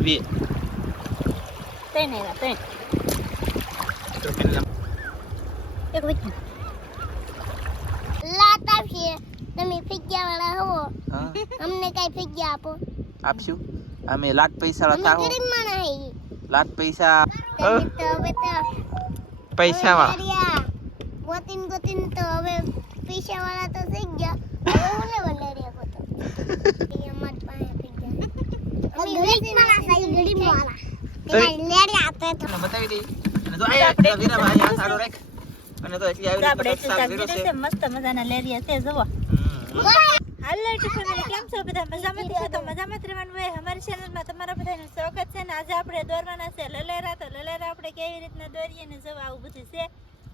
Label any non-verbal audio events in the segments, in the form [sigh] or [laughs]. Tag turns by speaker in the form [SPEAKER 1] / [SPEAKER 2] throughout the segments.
[SPEAKER 1] વી
[SPEAKER 2] ત્રણ આવ્યા ત્રણ એક વીઘું
[SPEAKER 3] લાત આપીએ તમે ફિગ્યા વાળા
[SPEAKER 1] હા
[SPEAKER 3] અમને કઈ ફિગ્યા આપો
[SPEAKER 1] આપશું અમે લાટ પૈસા
[SPEAKER 3] માણસ હઈ
[SPEAKER 1] લાટ પૈસા પૈસા વાળા.
[SPEAKER 3] ગોતીન ગોતીન તો હવે પૈસા વાળા તો થઈ ગયા હું ને વલેરિયા ગોતો અમારી પાસે
[SPEAKER 1] બતાવી દઈ અને તો આયા વીરાબા અહીંયા સારો રાખ અને તો એટલી આવી
[SPEAKER 2] આપણે
[SPEAKER 1] રીતે છે
[SPEAKER 2] મસ્ત મજાના લેરિયા છે જુઓ હાલો ફેમિલી કેમ છો બધા મજામાં છો તો મજામાં જ રહેવાનું હોય અમારી ચેનલમાં તમારા બધાનું સ્વાગત છે ને આજે આપણે દોરવાના છે લલેરા તો લલેરા આપણે કેવી રીતના દોરીએ ને જો આવું બધું છે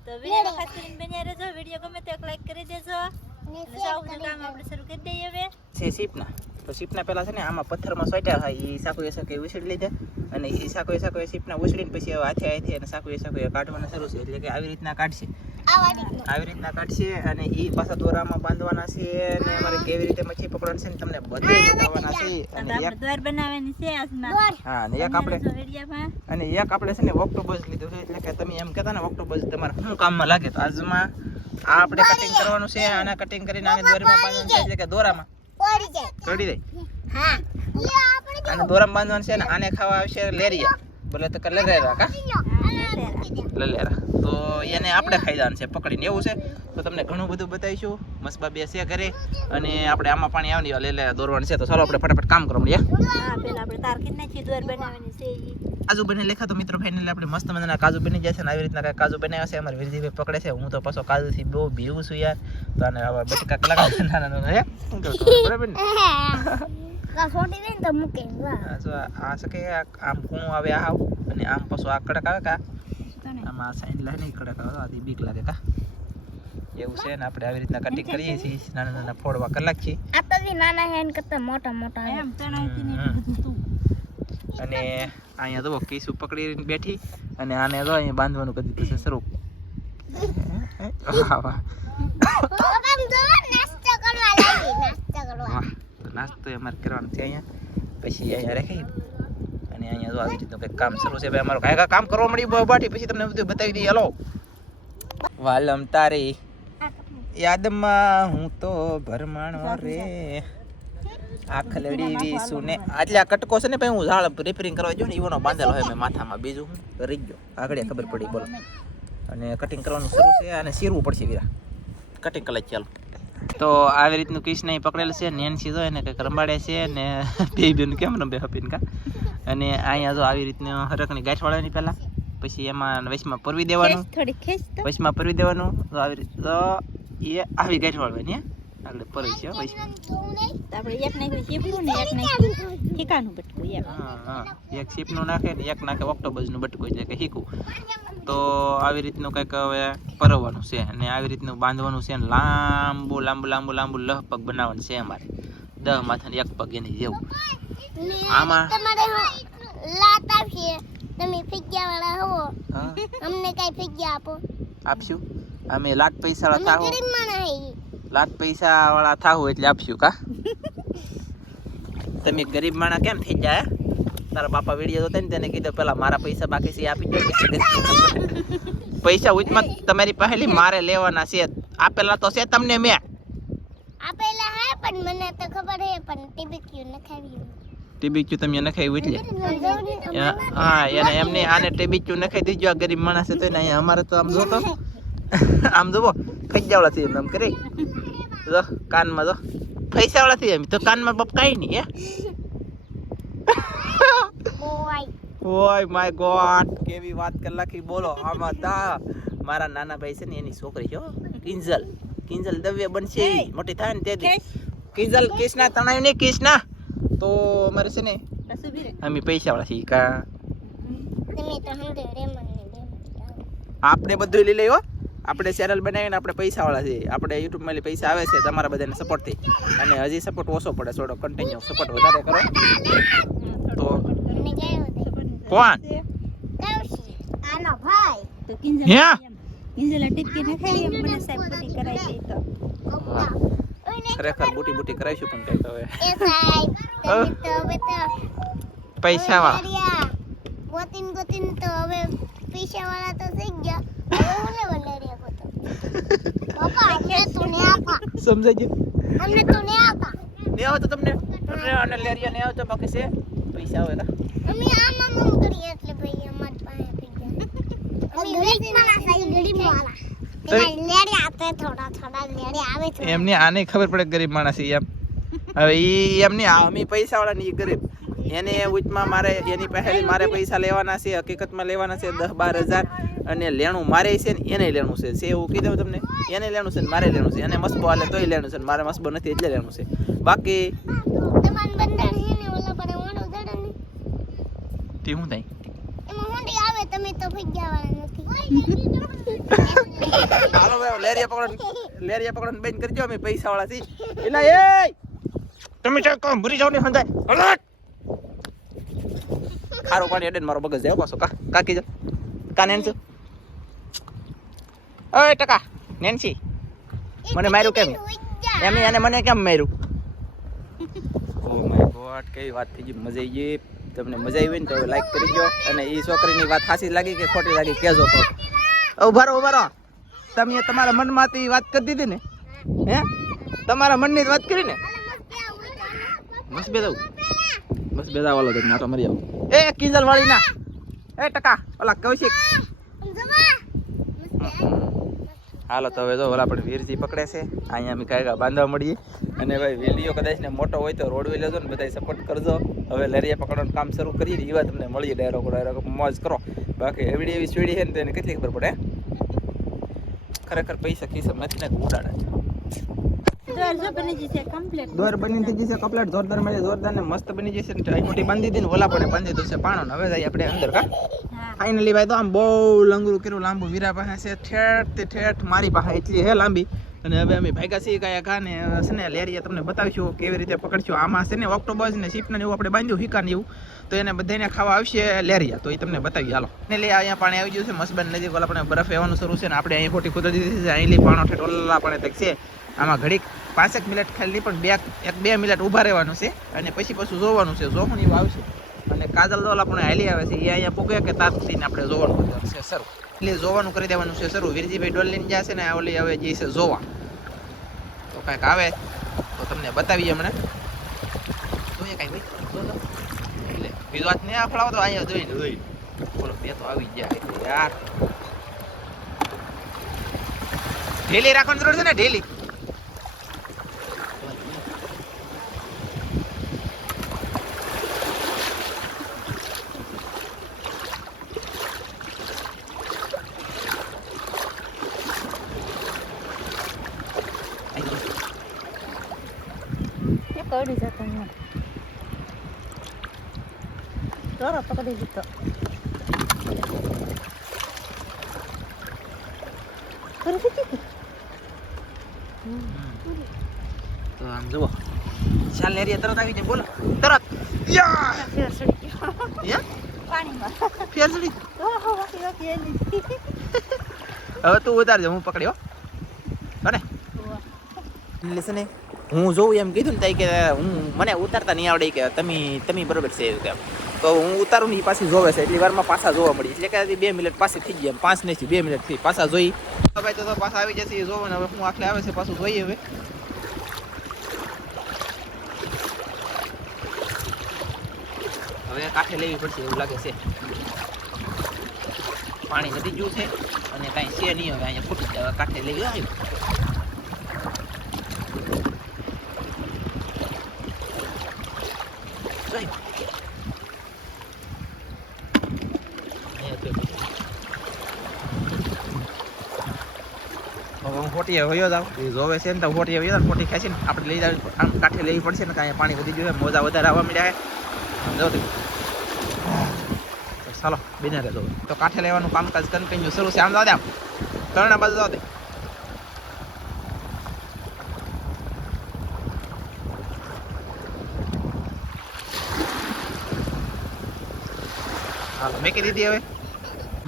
[SPEAKER 2] તો વીડિયો ખાસ કરીને બન્યા રહેજો વીડિયો ગમે તો એક લાઈક કરી દેજો અને જો કામ આપણે શરૂ કરી દઈએ હવે
[SPEAKER 1] છે સીપના તો સીપના પહેલાં છે ને આમાં પથ્થરમાં સોટ્યા હોય એ સાકુ એ સાકુ ઉછળી લીધા. અને એ સાકુ એ સાકુ સીપના ઉછળીને પછી હવે હાથે હાથે અને સાકુ એ સાકુ એ કાઢવાના શરૂ છે. એટલે કે આવી રીતના કાઢશે. આવી રીતના કાઢશે અને એ પાછા દોરામાં બાંધવાના છે અને અમારે કેવી રીતે મચ્છી પકડવાની છે ને તમને બધે બતાવવાના છે. અને એક
[SPEAKER 2] દોર બનાવવાની છે
[SPEAKER 1] હા અને એક આપણે અને એક આપણે છે ને ઓક્ટોબસ લીધું છે. એટલે કે તમે એમ કહેતા ને ઓક્ટોબસ તમારે શું કામમાં લાગે? તો આજમાં આ આપણે કટિંગ કરવાનું છે આના કટિંગ કરીને આને દોરીમાં બાંધવાનું છે. એટલે કે દોરામાં.
[SPEAKER 3] પડી જાય.
[SPEAKER 1] તોડી દે.
[SPEAKER 3] હા.
[SPEAKER 1] આને દોરામાં બાંધવાનું છે ને આને ખાવા આવશે લેરિયા બોલે તો કે લલેરા કા? લલેરા. તો એને આપણે ખાઈદાન છે પકડીને. એવું છે? તો તમને ઘણું બધું બતાવીશું. મસ્બા બે છે ઘરે. અને આપણે આમાં પાણી આવે ને લેલેરા દોરવાનું છે. તો ચાલો આપણે ફટાફટ કામ કરો. કાજુ બની લેખા તો મિત્રો ફાઇનલી આપણે મસ્ત મજાના કાજુ બની જાય છે ને આવી રીતના કાજુ બનાવ્યા છે. અમારે વિરજીભાઈ પકડે છે. હું તો પાછો કાજુથી બહુ ભીવું છું યાર. તો આને હવે બટકા કલાક [laughs] નાના નાના હે? શું કહું છું? બરાબર ને? [laughs]
[SPEAKER 3] કા દે ને તો મૂકે
[SPEAKER 1] આ જો આ- આ છે કે આ- આમ કૂણું આવે આવ અને આમ પાછું આ કડક આવે કા. આમાં સાઈન સાઈડ લાગે નહીં કડક આવે આથી બીક લાગે કા? એવું છે ને આપણે આવી રીતના કટિંગ કરીએ છીએ નાના નાના ફોડવા કલાક છે
[SPEAKER 3] આ તો બી નાના હેન્ડ કરતા મોટા મોટા
[SPEAKER 2] એમ તણાવથી ને તું.
[SPEAKER 1] અને અહીંયા જો કીસુ પકડીને બેઠી અને આને જો અહીંયા બાંધવાનું કરી દીધું છે શરૂ.
[SPEAKER 3] નાસ્તો કરવા લાગી નાસ્તો કરવા.
[SPEAKER 1] વાહ તો નાસ્તો એ અમારે કરવાનો છે અહીંયા. પછી અહીંયા રાખી. અને અહીંયા આવી રીતનું કંઈક કામ શરૂ છે. ભાઈ, અમારું કાંઈ કામ કરવા મળી બાટી. પછી તમને બધું બતાવી દઈએ. હલો. વાલમ તારી યાદમાં હું તો ભરમાણો રે. આખલડી વીસું ને એટલે આ કટકો છે ને ભાઈ, હું ઝાડ રિપેરિંગ કરવા જો ને, ઈવોનો બાંધેલો હોય મેં માથામાં. બીજું હું? રહી ગયો. આગળ ખબર પડી, બોલો. અને કટિંગ કરવાનું શરૂ છે અને શીરવું પડશે વીરા. કટિંગ કલાક ચાલો. તો આવી રીતનું કૃષ્ણ પકડેલ છે. નેન્સી જો એને કંઈક રંબાડે છે ને. [laughs] બે બેન કેમ રંબે હપીન કા? અને અહીંયા જો આવી રીતનું હરકની ગાંઠ વાળવાની પહેલાં પછી એમાં વચમાં પરવી દેવાનું. વચમાં પરવી દેવાનું. તો આવી રીતે તો એ આવી ગાંઠ વાળવાની આગળ પરવી છે
[SPEAKER 2] આપણે એક
[SPEAKER 1] શીપનું નાખે ને એક નાખે ઓક્ટોબસનું બટકું એટલે કે હીકું તો આવી રીતનું કંઈક હવે પરવવાનું છે અને આવી રીતનું બાંધવાનું છે ને લાંબુ લાંબુ લાંબુ લાંબુ લહપગ બનાવવાનું છે અમારે. દહ માથાને એક પગ એની જેવું. આમાં?
[SPEAKER 3] તમારે લાત આપીએ તમે ફિગ્યા વાળા
[SPEAKER 1] હો.
[SPEAKER 3] અમને કઈ ફિગ્યા આપો.
[SPEAKER 1] આપશું? અમે લાખ પૈસા
[SPEAKER 3] અમે
[SPEAKER 1] થાવું લાખ પૈસા વાળા થાવું એટલે આપશું કા? તમે ગરીબ માણા કેમ થઈ જાય તારા બાપા વીડિયો જોતા ને તેને કીધું પેલા મારા પૈસા બાકી છે આપી દો. પૈસા ઉચમાં તમારી પહેલી મારે લેવાના છે. આપેલા તો છે તમને મેં.
[SPEAKER 3] આપેલા હે પણ મને તો ખબર હે પણ ટીબીક્યુ નખાવ્યું
[SPEAKER 1] ટીબીક્યુ તમે નખાયું એટલે. હા એને એમને આને ટીબીક્યુ નખાઈ દીજો આ ગરીબ માણસ હતો ને અહીંયા અમારે તો આમ જોતો [laughs] આમ જોવો ખજાવડા થઈ એમ કરી. જો કાનમાં જો. ફૈસાવડા થઈ એમ તો કાનમાં બાપ કાંઈ નહીં હે?
[SPEAKER 3] ઓય [laughs]
[SPEAKER 1] ઓય માય ગોડ કેવી વાત કરી નાખી. બોલો આમાં તા મારા નાના ભાઈ છે ને એની છોકરી છે હો, કિંજલ. કિંજલ દવ્ય બનશે મોટી થાય ને તે.
[SPEAKER 2] ખેંચ
[SPEAKER 1] કિંજલ કૃષ્ણા તણાય નહીં કૃષ્ણા તો અમારે છે ને અમે પૈસા વાળા છીએ કા. આપણે બધું લઈ લઈએ હો. આપણે ચેનલ બનાવીને આપણે પૈસા વાળા છીએ. આપણે યુટ્યુબમાં પૈસા આવે છે તમારા બધાને સપોર્ટથી અને હજી સપોર્ટ ઓછો પડે થોડો કન્ટિન્યુ સપોર્ટ વધારે કરો. તો કોણ?
[SPEAKER 3] ભાઈ.
[SPEAKER 2] તો
[SPEAKER 1] ખરેખર બુટી બુટી કરાવીશું પણ કઈ તો હવે પૈસા વાળા
[SPEAKER 3] ગોતીન ગોતીન તો હવે પૈસા વાળા તો થઈ ગયા. હવે હું લેવા લેરિયા ગોતો. પપ્પા અમને તો ને આપા.
[SPEAKER 1] સમજાઈ ગયું?
[SPEAKER 3] અમને તો ને આપા.
[SPEAKER 1] નહીં આવે તો તમને? અને લેરિયા નહીં આવતો બાકી છે. પૈસા આવે કા
[SPEAKER 3] અમે આમ આમ આમ કરીએ એટલે ભાઈ અમાર પાસે પૈસા અમે વેચવાના સાઈ ગરીબવાળા એમાં લેરિયા આપે થોડા થોડા લેરિયા આવે છે
[SPEAKER 1] એમને આને ખબર પડે ગરીબ માણસ એમ. હવે ઈ એમની અમે પૈસા વાળા ની ગરીબ. એને ઉચમાં મારે એની પાસેથી મારે પૈસા લેવાના છે હકીકતમાં લેવાના છે દસ બાર હજાર. અને લેણું મારે છે ને એને લેણું છે. છે એવું કીધું તમને? એને લેણું છે ને મારે લેણું છે. એને મસ્બો હાલે તોય લેણું છે ને મારે મસ્બો નથી એટલે લેણું છે. બાકી તે હું થાય?
[SPEAKER 3] આવે તમે તો ભગ્યાવાળા નથી. [laughs]
[SPEAKER 1] હાલો ભાઈ લેરિયા પકડો લેરિયા પકડો બેન કરજો અમે પૈસા વાળા છીએ. એલા એ તમે ચા કામ ભરી જાવ ને સમજાય અલટ ખારો પાણી અડે મારો બગસ જાય પાછો. કા કાકી જા. કા નેન્સી? ઓય ટકા. નેન્સી. મને માર્યું કેમ? એમ એને મને કેમ માર્યું? ઓ માય ગોડ કઈ વાત થઈ ગઈ. મજા આવી ગઈ. તમને મજા આવી ને તો લાઈક કરી દો અને એ છોકરીની વાત સાચી લાગી કે ખોટી લાગી? કહેજો તો. ઊભા રહો ઊભા રહો. તમે તમારા મનમાંથી વાત કરી દીધી ને? હે? તમારા મનની જ વાત કરી ને? મસ્ત બેદાવ મસ્ત બેદા વાળો તમને આટો મરી આવો એ કિંજલ વાળી ના એ ટકા. ઓલા કૌશિક. હાલો તો હવે જો ઓલા પણ વીરજી પકડે છે. અહીંયા અમે કાયગા બાંધવા મળીએ. અને ભાઈ વીડિયો કદાચ ને મોટો હોય તો રોડવે લેજો ને બધા સપોર્ટ કરજો. હવે લરિયા પકડવાનું કામ શરૂ કરીએ એવા તમને મળીએ ડાયરેક્ટ ડાયરેક્ટ મોજ કરો. બાકી એવડી એવી સીડી છે ને તો એને કેટલી ખબર પડે ખરેખર પૈસા ખિસ્સામાં નથી ને ઉડાડે દોર બની થઈ જશે કપલેટ જોરદાર મળે જોરદાર ને મસ્ત બની જશે. ને મોટી બાંધી દીધી ને ઓલા પણ બાંધી દીધું છે પાણો ને. હવે જાય આપણે અંદર કા? ફાઇનલી ભાઈ તો આમ બહુ લંગરું કર્યું લાંબુ વીરા પાસે છે ઠેઠ તે ઠેઠ મારી પાસે એટલી હે લાંબી. અને હવે અમે ભાગ્યા છીએ કયા ઘા ને છે ને લેરિયા તમને બતાવીશું કેવી રીતે પકડશું. આમાં છે ને ઓક્ટોબસ ને શીપને એવું આપણે બાંધ્યું હિકા એવું. તો એને બધાને ખાવા આવશે લેરિયા. તો એ તમને બતાવી હાલો. ને લે, અહીંયા પાણી આવી ગયું છે, મસબન નજીક ઓલા આપણે બરફ એવાનું શરૂ છે ને આપણે અહીં ખોટી કુદરતી દીધી છે અહીં પાણો ઠેઠ ઓલા પણ તક છે. આમાં ઘડીક પાંચેક મિનિટ ખાલી પણ બે, એક બે મિનિટ ઊભા રહેવાનું છે. અને પછી પાછું જોવાનું છે. જોવાનું એવું આવશે. અને કાજલ દોલા પણ હાલી આવે છે. એ અહીંયા પૂગે કે તાત થઈને આપણે જોવાનું છે. શરૂ એટલે જોવાનું કરી દેવાનું છે. શરૂ. વીરજીભાઈ ડોલ લઈને જશે ને ઓલી હવે જે છે જોવા. તો કાંઈક આવે તો તમને બતાવીએ હમણાં. જોઈએ કાંઈ ભાઈ એટલે બીજું વાત નહીં આફળાવો તો અહીંયા જોઈને. જોઈ. બોલો બે તો આવી જ ગયા. એટલે યાર. ઢેલી રાખવાની જરૂર છે ને ઢેલી?
[SPEAKER 2] એ કવડી જતો ને તોરો પકડી દીધો કરી દીધી
[SPEAKER 1] તો આમ જુઓ ચાલ એરિયા તરત આવી જાય બોલો તરત યા
[SPEAKER 2] ફેર સડી ગયો
[SPEAKER 1] યા
[SPEAKER 2] પાણીમાં
[SPEAKER 1] ફેર ચડી
[SPEAKER 2] ઓહો વાકી વાકી એની
[SPEAKER 1] હવે તું ઉતારજે હું પકડ્યો બને એટલે છે ને હું જોઉં એમ કીધું ને તઈ કે હું, મને ઉતારતા નહીં આવડે કે તમે તમે બરોબર છે એવું તો હું ઉતારું ને એ પાછી જોવે છે, એટલી વારમાં પાછા જોવા મળી. એટલે કે બે મિનિટ પાસે થઈ ગયા પાંચ નહીં બે મિનિટ થઈ પાછા જોઈ. ભાઈ, તો પાછા આવી જશે એ જોવો ને હવે હું આખલે આવે છે પાછું જોઈએ હવે. હવે કાંઠે લેવી પડશે એવું લાગે છે. પાણી વધી ગયું છે અને કાંઈ છે નહીં હવે, અહીંયા ફૂટી કાંઠે લઈ આવ્યું જોઈ. અહીંયા તો. હવે હું ખોટી વયો જાઉં એ જોવે છે ને તો ખોટી વયો ને ખોટી ખેંચીને આપણે લઈ જાવ આમ કાંઠે લેવી પડશે ને કાંઈ પાણી વધી જોઈએ મોજા વધારે આવવા મળ્યા જો ચાલો, બિને રહેજો. તો કાંઠે લેવાનું કામકાજ કન્ટિન્યુ શરૂ છે. આમ જાવ દે આમ ત્રણે બાજુ જાવ મેં કરી દીધી હવે.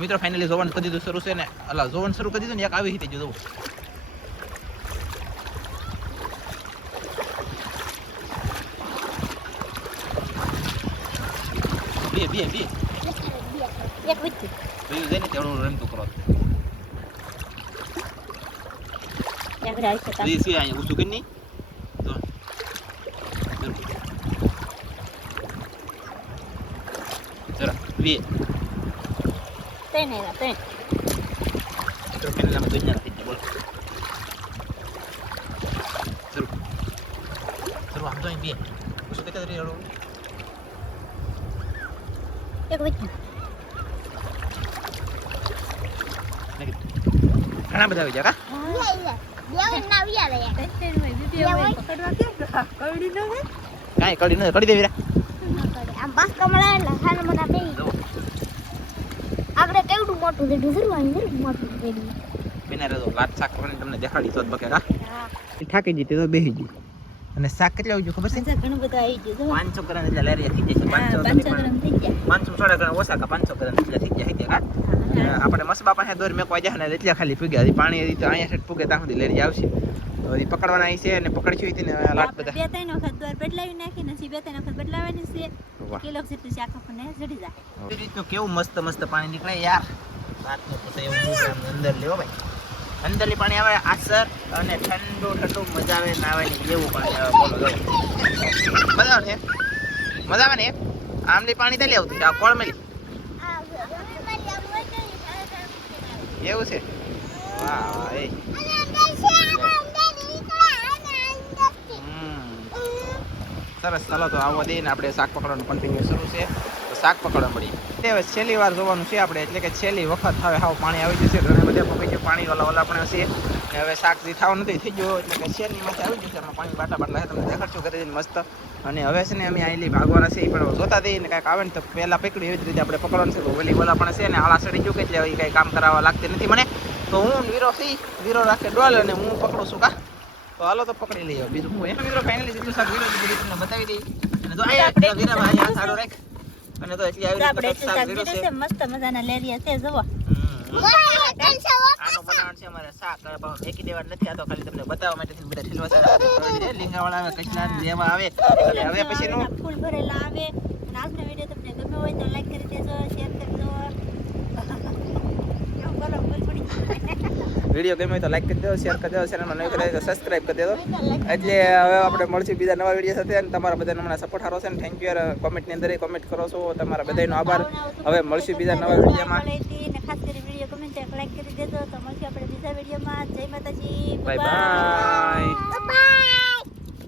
[SPEAKER 1] મિત્રો ફાઇનલી જોવાનું કરી દીધું શરૂ છે ને. અલા, જોવાનું શરૂ કરી દીધું ને, એક આવી હતી જોવું બે બે
[SPEAKER 2] એક વિચી
[SPEAKER 1] બીજું જઈને તેવડું રમતું કરો. અહીંયા ઊંચું કરી નહીં તો ચલો બે
[SPEAKER 2] ત્રણ આવ્યા ત્રણ.
[SPEAKER 1] તો પેલા દુનિયા થઈ બોલ ચલો ચલો આમ તો અહીં બે ઊંચું કરી દે હેડો
[SPEAKER 2] એક
[SPEAKER 1] ઘણા બધા આવી કા કાંઈ કડી નથી કડી દે વીરા
[SPEAKER 3] આમ પાસ કમળા એટલે ખાને મને બે આપણે કેવડું મોટું દેડું કેવડું મોટું દેડું
[SPEAKER 1] બેના રહેતો લાટ શાક તમને દેખાડી તો બકે કા થાકી જીતી તો બે ગઈ અને શાક કેટલા આવજો ખબર છે?
[SPEAKER 2] ઘણું બધું આવી ગયું
[SPEAKER 1] પાંચસો ગ્રામ એટલે લેરિયા થઈ જશે પાંચસો
[SPEAKER 2] ગ્રામ થઈ ગયા.
[SPEAKER 1] પાંચસો સાડા ગ્રામ ઓછા કા પાંચસો ગ્રામ એટલે થઈ જાય થઈ જાય આપણે મસબા પાસે દોર મેકવા જાય ને એટલે ખાલી ફૂગ્યા. પાણી તો અહીંયા સેટ ફૂગે ત્યાં સુધી લેરી આવશે. તો હજી પકડવાના આવી છે અને પકડશું હતી ને લાટ બધા.
[SPEAKER 2] બે ત્રણ વખત દોર બદલાવી નાખી નથી બે ત્રણ વખત બદલાવાની છે. કિલો જેટલું શાક આપણને જડી જાય.
[SPEAKER 1] એ રીતનું કેવું મસ્ત મસ્ત પાણી નીકળે યાર. રાતનું પછી એવું અંદર લેવો ભાઈ. અંદરથી પાણી આવે, આસર અને ઠંડુ ઠંડુ મજા આવે, નાવાની એવું પાણી આવે બોલો મજા આવે ને મજા આવે ને આમલી પાણી તલી આવતી, આ કોળમેલી એવું છે? વાહ વાહ, એ. સરસ, ચાલો તો આવો દઈને આપણે શાક પકડવાનું કન્ટિન્યુ શરૂ છે. તો શાક પકડવા મળી. તે હવે છેલ્લી વાર જોવાનું છે આપણે એટલે કે છેલ્લી વખત હવે હાવ પાણી આવી જશે. ઘણા બધા પકડી છે પાણી ઓલા ઓલા પણ હશે. ને હવે શાક જે થવા નથી થઈ ગયો એટલે કે છેલ્લી માથે આવી જશે. એમાં પાણી બાટા બાટલા છે તમને દેખાડશું ઘરે દઈને મસ્ત. અને હવે છે ને અમે આઈલી ભાગવાના છે એ પણ જોતા દઈએ ને કાંઈક આવે ને તો પહેલાં પકડી એવી જ રીતે આપણે પકડવાનું છે. તો ઓલી બોલા પણ છે ને આળા સડી ગયું કે એટલે હવે કાંઈ કામ કરાવવા લાગતી નથી મને. તો હું વીરો સી વીરો રાખે ડોલ અને હું પકડું છું કા? તો હાલો તો પકડી લઈએ બીજું હું એમ મિત્રો ફાઇનલી જેટલું શાક વીરો જેટલું તમને બતાવી દઈએ. અને તો આ વીરા ભાઈ આ સારો રાખ. અને તો એટલી આવી
[SPEAKER 2] આપણે
[SPEAKER 1] રીતે
[SPEAKER 2] એટલું
[SPEAKER 1] શાક છે.
[SPEAKER 2] મસ્ત મજાના લેરિયા છે જુઓ.
[SPEAKER 1] હમ. આનું છે અમારે શાક હવે ફેંકી દેવાનું નથી આ તો ખાલી તમને બતાવવા માટે બધા ઠેલવા સારા લીંગાવાળા આવે કચલા જેવા આવે હવે પછી
[SPEAKER 2] ફૂલ ભરેલા આવે. અને આજનો વીડિયો તમને ગમ્યો હોય તો લાઈક કરી દેજો શેર કરજો એવું બોલો બોલ પડી ગયું.
[SPEAKER 1] વીડિયો ગમે તો લાઈક કરી દો શેર કરી દો ચેનલમાં નવી કરે તો સબસ્ક્રાઈબ કરી દેવો એટલે હવે આપણે મળશું બીજા નવા વીડિયો સાથે અને તમારા બધાને હમણાં સપોર્ટ સારો છે ને થેન્ક યુ કોમેન્ટની અંદર કોમેન્ટ કરો છો. તમારા બધાનો આભાર. હવે મળશું બીજા નવા વિડીયોમાં.
[SPEAKER 2] ખાસ કરી વીડિયો ગમે લાઈક કરી દેજો. તો મળશું આપણે બીજા વિડીયોમાં. જય માતાજી.
[SPEAKER 1] Bye
[SPEAKER 3] bye